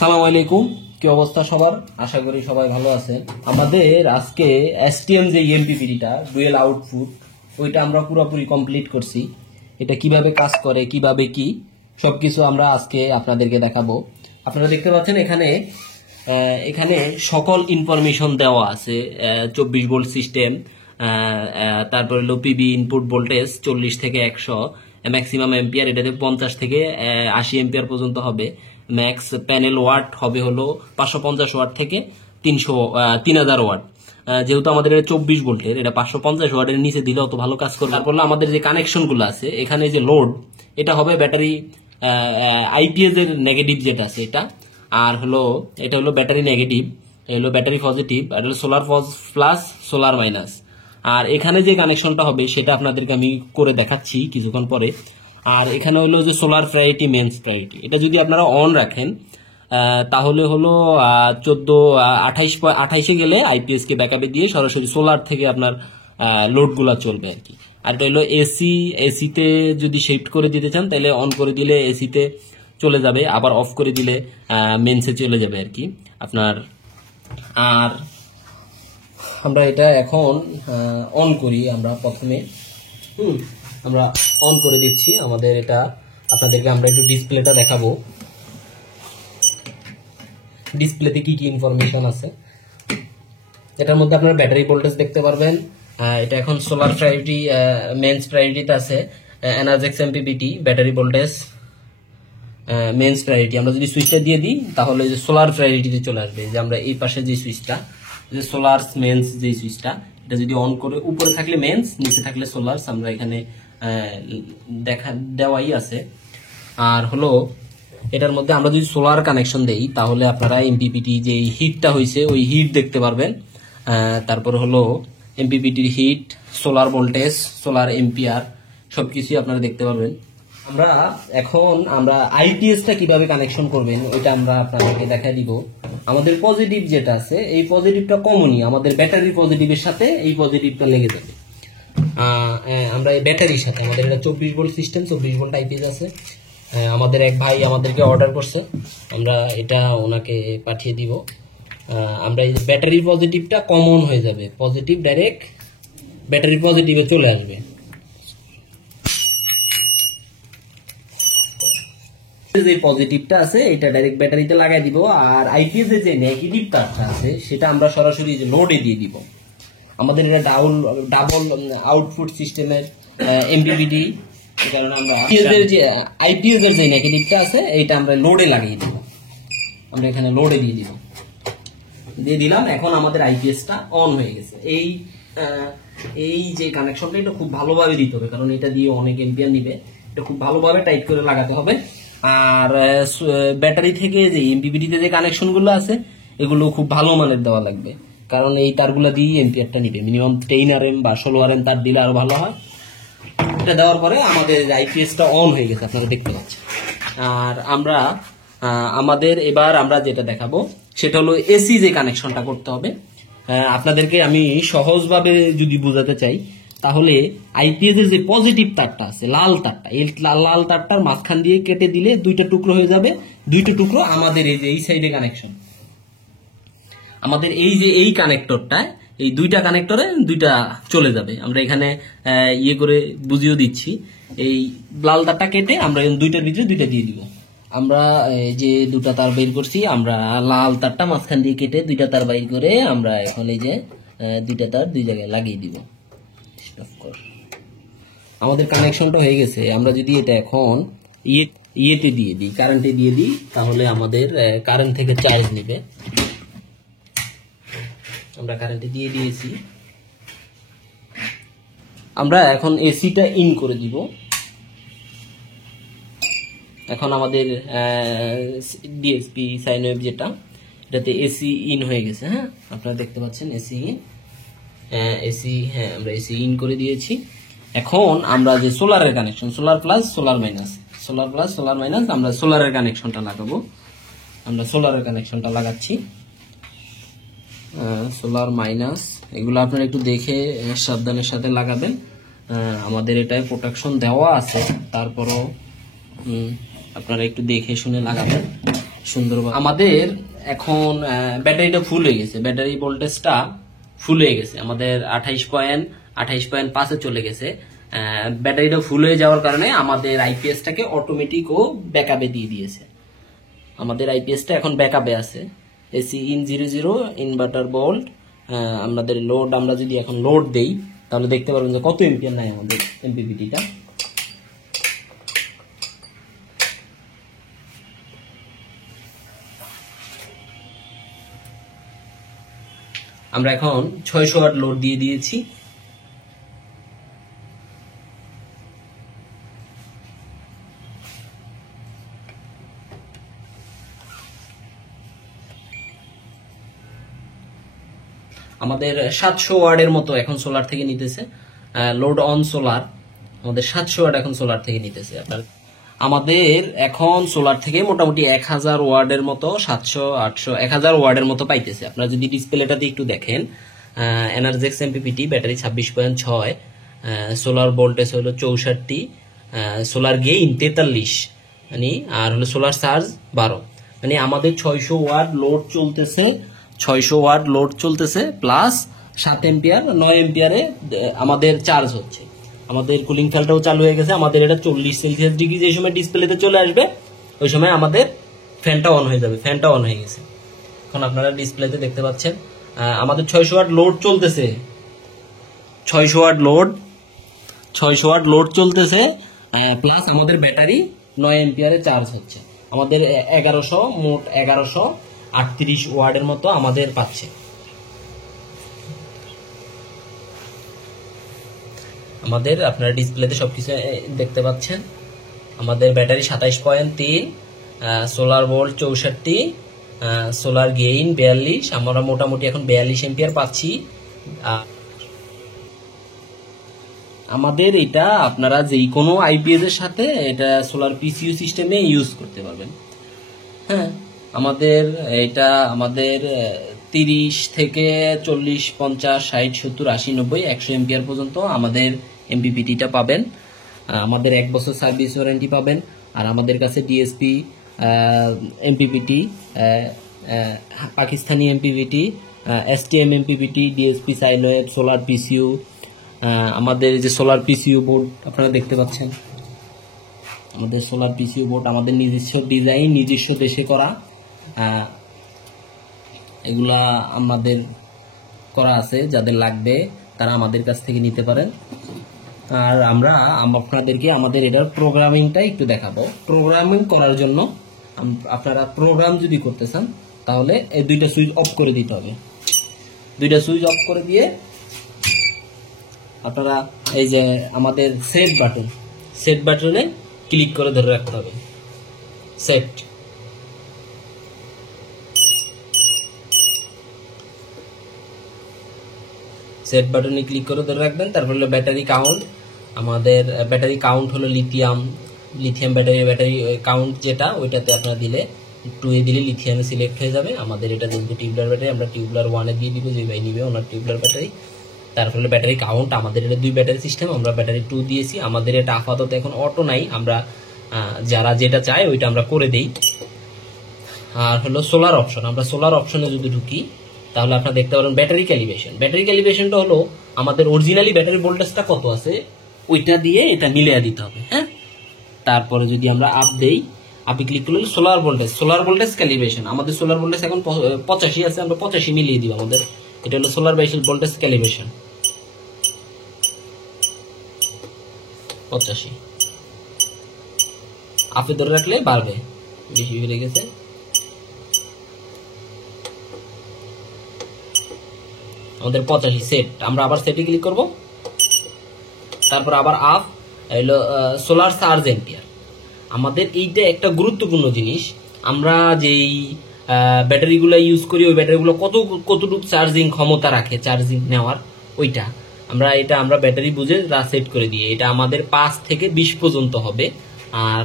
সালাম আলাইকুম, কি অবস্থা সবার? আশা করি সবাই ভালো আছেন। আমাদের আজকে এসটিএম যে এমপিপিটিটা ডুয়েল আউটপুট, ওইটা আমরা পুরোপুরি কমপ্লিট করছি। এটা কিভাবে কাজ করে, কিভাবে কি সবকিছু আমরা আজকে আপনাদেরকে দেখাবো। আপনারা দেখতে পাচ্ছেন এখানে সকল ইনফরমেশন দেওয়া আছে। 24 ভোল্ট সিস্টেম, তারপর হলো পিবি ইনপুট ভোল্টেজ 40 থেকে 100, ম্যাক্সিমাম এম্পিয়ার এটাতে 50 থেকে 80 এম্পিয়ার পর্যন্ত হবে। ম্যাক্স প্যানেল ওয়াট হবে হলো 550 ওয়াট থেকে 3000 ওয়াট। যেহেতু আমাদের এটা 24 ভোল্টের, এটা 550 ওয়াটের নিচে দিলে অত ভালো কাজ করবে। তারপর আমাদের যে কানেকশনগুলো আছে, এখানে যে লোড, এটা হবে ব্যাটারি আইপিএস এর নেগেটিভ যেটা আছে এটা, আর এটা হলো ব্যাটারি নেগেটিভ, হলো ব্যাটারি পজিটিভ, আর হলো সোলার প্লাস সোলার মাইনাস। আর এখানে যে কানেকশনটা হবে সেটা আপনাদেরকে আমি করে দেখাচ্ছি কিছুক্ষণ পরে। আর এখানে হলো যে সোলার প্রায়োরিটি, মেন্স প্রায়োরিটি, এটা যদি আপনারা অন রাখেন তাহলে হলো 28-এ গেলে আইপিএস কে ব্যাকআপে দিয়ে সরাসরি সোলার থেকে আপনার লোডগুলা চলবে আর কি। আর এটা হলো এসিতে যদি শিফট করে দিতে চান তাহলে অন করে দিলে এসিতে চলে যাবে, আবার অফ করে দিলে মেন্সে চলে যাবে আর কি আপনার। আর আমরা এটা এখন অন করি। আমরা প্রথমে আমরা অন করে দিচ্ছি আমাদের এটা। আপনাদেরকে আমরা একটু ডিসপ্লেটা দেখাবো, ডিসপ্লেতে কি কি ইনফরমেশন আছে। এটার মধ্যে আপনারা ব্যাটারি ভোল্টেজ দেখতে পারবেন। এটা এখন সোলার প্রায়োরিটি, মেন্স প্রায়োরিটিতে আছে। Energex MPPT battery voltage, mains priority. আমরা যদি সুইচটা দিয়ে দিই তাহলে যে সোলার প্রায়োরিটিতে চলে আসবে। যে আমরা এই পাশে যে সুইচটা, যে সোলার মেন্স যে সুইচটা, এটা যদি অন করে, উপরে থাকলে মেন্স, নিচে থাকলে সোলার, আমরা এখানে দেওয়াই আছে। আর এটার মধ্যে আমরা যদি সোলার কানেকশন দেই তাহলে আপনারা এমপিপিটি যে হিটটা হয়েছে ওই হিট দেখতে পারবেন। তারপর এমপিপিটির heat, solar voltage, solar ampere, সবকিছুই আপনারা দেখতে পারবেন। আমরা আইপিএসটা কিভাবে কানেকশন করবেন ওইটা আমরা আপনাদেরকে দেখা দিব। আমাদের পজিটিভ যেটা আছে, এই পজিটিভটা কমনই আমাদের ব্যাটারি পজিটিভের সাথে এই পজিটিভটা লেগে যাবে। আমরা এই ব্যাটারির সাথে, আমাদের এটা 24 ভোল্ট সিস্টেম, 24 ভোল্ট আইপিএস আছে। আমাদের এক ভাই আমাদেরকে অর্ডার করছে, আমরা এটা ওনাকে পাঠিয়ে দিব। আমরা এই ব্যাটারি পজিটিভটা কমন হয়ে যাবে, পজিটিভ ডাইরেক্ট ব্যাটারি পজিটিভে চলে আসবে। যে পজিটিভটা আছে এটা ডাইরেক্ট ব্যাটারিতে লাগাই দিব। আর আইপিএস এর যে নেগেটিভ তারটা আছে সেটা আমরা সরাসরি লোডে দিয়ে দিব। আমাদের এটা ডাবল আউটপুট সিস্টেমের এমপিপিটি, কারণ আমরা আইপিএস এর যে নেগেটিভটা আছে এটা আমরা লোডে লাগিয়ে দিব। আমরা এখানে লোডে দিয়ে দিলাম। এখন আমাদের আইপিএসটা অন হয়ে গেছে। এই যে কানেকশনটা, এটা খুব ভালোভাবে দিতে হবে, কারণ এটা দিয়ে অনেক এম্পিয়ার নিবে। এটা খুব ভালোভাবে টাইট করে লাগাতে হবে। আর ব্যাটারি থেকে যে এমপিপিটিতে যে কানেকশনগুলো আছে এগুলো খুব ভালো মানের দেওয়া লাগবে, কারণ এই তারগুলো দিয়ে এম্পিয়ারটা নিবে। মিনিমাম 10 RM বা 16 RM তার দিলে আরো ভালো হয়। এটা দেওয়ার পরে আমাদের আইপিএসটা অন হয়ে গেছে, আপনারা দেখতে পাচ্ছেন। আর এবার আমরা যেটা দেখাবো সেটা হলো এসি যে কানেকশনটা করতে হবে। আপনাদেরকে আমি সহজভাবে যদি বোঝাতে চাই তাহলে আইপিএস এর যে পজিটিভ তারটা আছে, লাল তারটা, এই লাল তারটার মাঝখান দিয়ে কেটে দিলে দুইটা টুকরো হয়ে যাবে। দুইটা টুকরো আমাদের এই সাইডে কানেকশন। আমাদের এই কানেক্টরটা, এই দুইটা কানেক্টরে দুইটা চলে যাবে। আমরা এখানে করে বুঝিয়ে দিচ্ছি। এই লাল তারটা কেটে আমরা দুইটার ভিতরে দুইটা দিয়ে দিব। আমরা যে দুটা তার বের করছি, আমরা লাল তারটা মাঝখান দিয়ে কেটে দুইটা তার বাইর করে আমরা এখন এই যে দুইটা তার দুই জায়গায় লাগিয়ে দিব। আমাদের কানেকশনটা হয়ে গেছে। আমরা যদি এটা এখন ইয়েতে দিয়ে দিই, কারেন্টে দিয়ে দিই, তাহলে আমাদের কারেন্ট থেকে চার্জ নেবে। আমরা কারেন্টে দিয়ে দিয়েছি। আমরা এখন এসিটা ইন করে দিব। এখন আমাদের ডিএসপি সাইন ওয়েভ যেটা, এটাতে এসি ইন হয়ে গেছে। হ্যাঁ, আপনারা দেখতে পাচ্ছেন এসি ইন। আমরা এসি ইন করে দিয়েছি। এখন আমরা যে সোলারের connection, solar plus solar minus, আমরা সোলারের কানেকশনটা লাগাবো। আমরা সোলারের কানেকশনটা লাগাচ্ছি। সোলার মাইনাস এগুলো আপনারা একটু দেখে সাবধানের সাথে লাগাবেন। আমাদের এটায় প্রোটেকশন দেওয়া আছে, তারপরও আপনারা একটু দেখে শুনে লাগাবেন। সুন্দরভাবে। আমাদের এখন ব্যাটারিটা ফুল হয়ে গেছে, ব্যাটারি ভোল্টেজটা ফুল হয়ে গেছে, আমাদের 28.5-এ চলে গেছে। ব্যাটারিটা ফুল হয়ে যাওয়ার কারণে আমাদের আইপিএসটাকে অটোমেটিক ও ব্যাকআপে দিয়ে দিয়েছে। আমাদের আইপিএসটা এখন ব্যাকআপে আছে। AC in 00 inverter volt. আমাদের লোড, আমরা যদি এখন লোড দেই তাহলে দেখতে পারবেন যে কত এম্পিয়ার নেয় আমাদের এমপিপিটিটা। আমরা এখন 600 ওয়াট লোড দিয়ে দিয়েছি। আমাদের 700 ওয়াটের মতো এখন সোলার থেকে নিতেছে। লোড অন সোলার আমাদের 700 ওয়াট এখন সোলার থেকে নিতেছে। আপনার আমাদের এখন সোলার থেকে মোটামুটি 1000 ওয়াটের মতো, 700-800 1000 ওয়াটের মতো পাইতেছে। আপনারা যদি ডিসপ্লেটাতে একটু দেখেন, এনার্জেক্স এমপিপিটি, ব্যাটারি 26.6, সোলার ভোল্টেজ হলো 64, সোলার গেইন 43, মানে আর হলো সোলার চার্জ 12, মানে আমাদের 600 ওয়াট লোড চলতেছে। 600 ওয়াট লোড চলতেছে প্লাস 7 এম্পিয়ার 9 এম্পিয়ারে আমাদের চার্জ হচ্ছে। আমাদের কুলিং ফ্যানটাও চালু হয়ে গেছে। আমাদের এটা 40 সেলসিয়াস ডিগ্রি যে সময় ডিসপ্লেতে চলে আসবে ওই সময় আমাদের ফ্যানটা অন হয়ে যাবে। ফ্যানটা অন হয়ে গেছে, এখন আপনারা ডিসপ্লেতে দেখতে পাচ্ছেন। আমাদের 600 ওয়াট লোড চলতেছে, 600 ওয়াট লোড চলতেছে, প্লাস আমাদের ব্যাটারি 9 এম্পিয়ারে চার্জ হচ্ছে। আমাদের 1100, মোট 1138 ওয়াটের মতো আমাদের পাচ্ছে। আমাদের আপনারা ডিসপ্লেতে সবকিছু দেখতে পাচ্ছেন। আমাদের battery 27.3, solar volt 64, solar gain 42, আমরা মোটামুটি এখন 42 এম্পিয়ার পাচ্ছি। আমাদের এটা আপনারা যে কোনো আইপিএস এর সাথে এটা সোলার পিসিইউ সিস্টেমে ইউজ করতে পারবেন। হ্যাঁ, আমাদের এটা 30 থেকে 40, 50, 60, 70, 80, 90, 100 এম্পিয়ার পর্যন্ত আমাদের এমপিপিটিটা পাবেন। আমাদের 1 বছর সার্ভিস ওয়ারেন্টি পাবেন। আর আমাদের কাছে DSP MPPT, Pakistani MPPT, STM MPPT, DSP sine wave, solar PCU, আমাদের যে সোলার পিসিইউ বোর্ড আপনারা দেখতে পাচ্ছেন। আমাদের সোলার পিসিইউ বোর্ড আমাদের নিজস্ব ডিজাইন, নিজস্ব দেশে করা, এগুলা আমাদের করা আছে। যাদের লাগবে তারা আমাদের কাছ থেকে নিতে পারেন। আর আমরা আপনাদেরকে আমাদের এটার প্রোগ্রামিংটা একটু দেখাবো। প্রোগ্রামিং করার জন্য আপনারা প্রোগ্রাম যদি করতে চান তাহলে এই দুইটা সুইচ অফ করে দিতে হবে। দুইটা সুইচ অফ করে দিয়ে আপনারা এই যে আমাদের সেট বাটনে ক্লিক করে ধরে রাখতে হবে। সেট বাটনে ক্লিক করে ধরে রাখবেন। তারপর হলো ব্যাটারি কাউন্ট। আমাদের ব্যাটারি কাউন্ট হলো লিথিয়াম ব্যাটারি কাউন্ট যেটা, ওইটাতে আপনারা দিলে 2 এ দিলে লিথিয়ামে সিলেক্ট হয়ে যাবে। আমাদের এটা যেহেতু টিউবলার ব্যাটারি, আমরা টিউবলার 1 এ দিয়ে দিব, যে ভাই নিবে ওনার টিউবলার ব্যাটারি। তারপর হলো ব্যাটারি কাউন্ট। আমাদের এটা 2 ব্যাটারি সিস্টেম, আমরা ব্যাটারি 2 দিয়েছি। আমাদের এটা আপাতত এখন অটো নাই, আমরা যারা যেটা চায় ওইটা আমরা করে দেই। আর হলো সোলার অপশন। আমরা সোলার অপশনে যদি ঢুকি তাহলে আপনারা দেখতে পারেন ব্যাটারি ক্যালিব্রেশন। ব্যাটারি ক্যালিব্রেশনটা হলো আমাদের অরিজিনালি ব্যাটারি ভোল্টেজটা কত আছে ওইটা দিয়ে এটা মিলিয়ে দিতে হবে। হ্যাঁ, তারপরে যদি আমরা আপ দেই, আপনি ক্লিক করলে সোলার ভোল্টেজ ক্যালিব্রেশন। আমাদের সোলার ভোল্টেজ এখন 85 আছে, আমরা 85 মিলিয়ে দিব। আমাদের এটা হলো সোলার ভোল্টেজ ক্যালিব্রেশন 85। আপনি ধরে রাখলে বাড়বে, বেশি বেড়ে গেছে। আমাদের 85 সেট। আমরা আবার সেটে ক্লিক করব, তারপর আবার আপ হলো সোলার চার্জ এম্পিয়ার। আমাদের এইটা একটা গুরুত্বপূর্ণ জিনিস। আমরা যেই ব্যাটারিগুলো ইউজ করি ওই ব্যাটারিগুলো কতটুকু চার্জিং ক্ষমতা রাখে, চার্জিং নেওয়ার ওইটা আমরা ব্যাটারি বুঝে সেট করে দিই। এটা আমাদের 5 থেকে 20 পর্যন্ত হবে। আর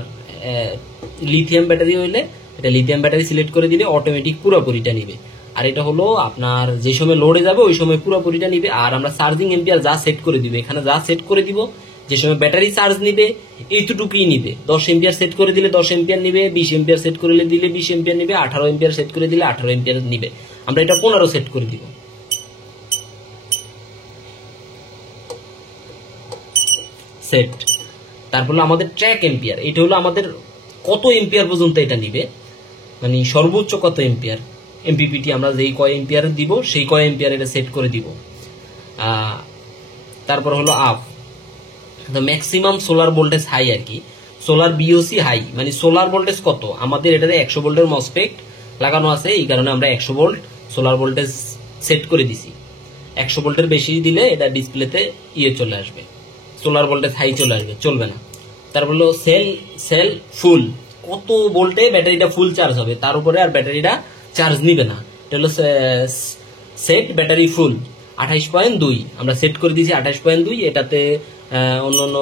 লিথিয়াম ব্যাটারি হইলে এটা লিথিয়াম ব্যাটারি সিলেক্ট করে দিলে অটোমেটিক পুরোপুরিটা নিবে। আর এটা হলো আপনার যে সময় লোডে যাবে ওই সময় পুরোপুরিটা নিবে। আর আমরা চার্জিং এম্পিয়ার যা সেট করে দিব, এখানে যা সেট করে দিব যে সময় ব্যাটারি চার্জ নিবে এইটুকুই নিবে। 10 এম্পিয়ার সেট করে দিলে 10 এম্পিয়ার নিবে, 20 এম্পিয়ার সেট করে দিলে 20 এম্পিয়ার নিবে, 18 এম্পিয়ার সেট করে দিলে 18 এম্পিয়ার নিবে। আমরা এটা 15 সেট করে দিব। সেট। তারপর হলো আমাদের ট্র্যাক এম্পিয়ার, এটা হলো আমাদের কত এম্পিয়ার পর্যন্ত এটা নিবে, মানে সর্বোচ্চ কত এম্পিয়ার এমপিপিটি আমরা যেই কয় এম্পিয়ার দিব সেই কয় এম্পিয়ার এটা সেট করে দিব। তারপর হলো up, maximum solar voltage high আর কি, সোলার বিওসি হাই, মানে সোলার ভোল্টেজ কত আমাদের এটাতে 100 ভোল্টের মসফেট লাগানো আছে, এই কারণে আমরা 100 ভোল্ট সোলার ভোল্টেজ সেট করে দিছি। 100 ভোল্টের বেশি দিলে এটা ডিসপ্লেতে চলে আসবে, সোলার ভোল্টেজ হাই চলে আসবে, চলবে না। তারপর হলো সেল ফুল, কত ভোল্টে ব্যাটারিটা ফুল চার্জ হবে তার উপরে আর ব্যাটারিটা চার্জ নিবে না। এটা হলো সেট ব্যাটারি ফুল 28.2 আমরা সেট করে দিয়েছি 28.2। এটাতে অন্য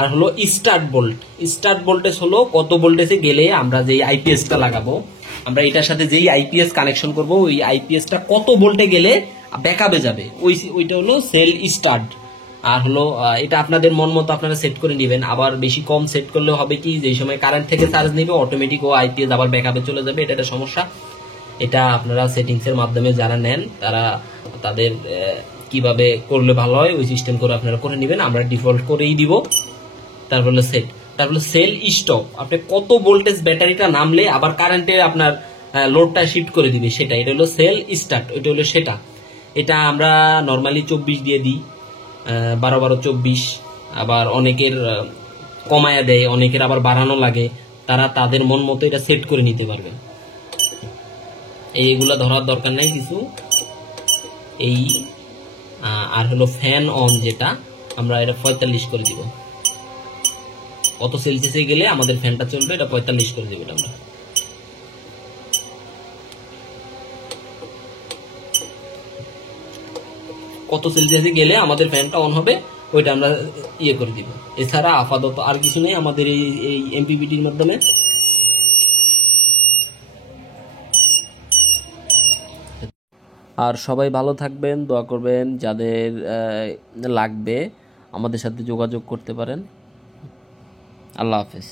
আর হলো স্টার্ট ভোল্টেজ হলো কত ভোল্টেজে গেলে আমরা যেই আইপিএসটা লাগাবো, আমরা এটার সাথে যেই আইপিএস কানেকশন করব ওই আইপিএসটা কত ভোল্টে গেলে ব্যাকআপে যাবে, ওইটা হলো সেল স্টার্ট। আর হলো এটা আপনাদের মন মতো আপনারা সেট করে নেবেন। আবার বেশি কম সেট করলে হবে কি, যেই সময় কারেন্ট থেকে চার্জ নেবে অটোমেটিক ও আইপিএস আবার ব্যাকআপে চলে যাবে, এটা একটা সমস্যা। এটা আপনারা সেটিংস এর মাধ্যমে যারা নেন তারা তাদের কিভাবে করলে ভালো হয় ওই সিস্টেম করে আপনারা করে নেবেন, আমরা ডিফল্ট করেই দিব। তারপর হলো সেট, তারপর হলো সেল স্টপ, আপনি কত ভোল্টেজ ব্যাটারিটা নামলে আবার কারেন্টে আপনার লোডটা শিফট করে দিবে সেটা, এটা হলো সেল স্টার্ট, এটা হলো সেটা। এটা আমরা নর্মালি 24 দিয়ে দিই, 12-12-24। আবার অনেকের কমায়া দেয়, অনেকের আবার বাড়ানো লাগে, তারা তাদের মন মতো এটা সেট করে নিতে পারবে। এইগুলা ধরার দরকার নাই কিছু। এই আর হলো ফ্যান অন, যেটা আমরা এটা 45 করে দিব, কত সেলসিয়াসে গেলে আমাদের ফ্যানটা চলবে এটা 45 করে দিব। এটা আমরা কত সেলসিয়াসে গেলে আমাদের ফ্যানটা অন হবে ওইটা আমরা করে দিব। এছাড়া আপাতত আর কিছু নেই আমাদের এই এমপিপিটির মাধ্যমে। আর সবাই ভালো থাকবেন, দোয়া করবেন, যাদের লাগবে আমাদের সাথে যোগাযোগ করতে পারেন। আল্লাহ হাফেজ।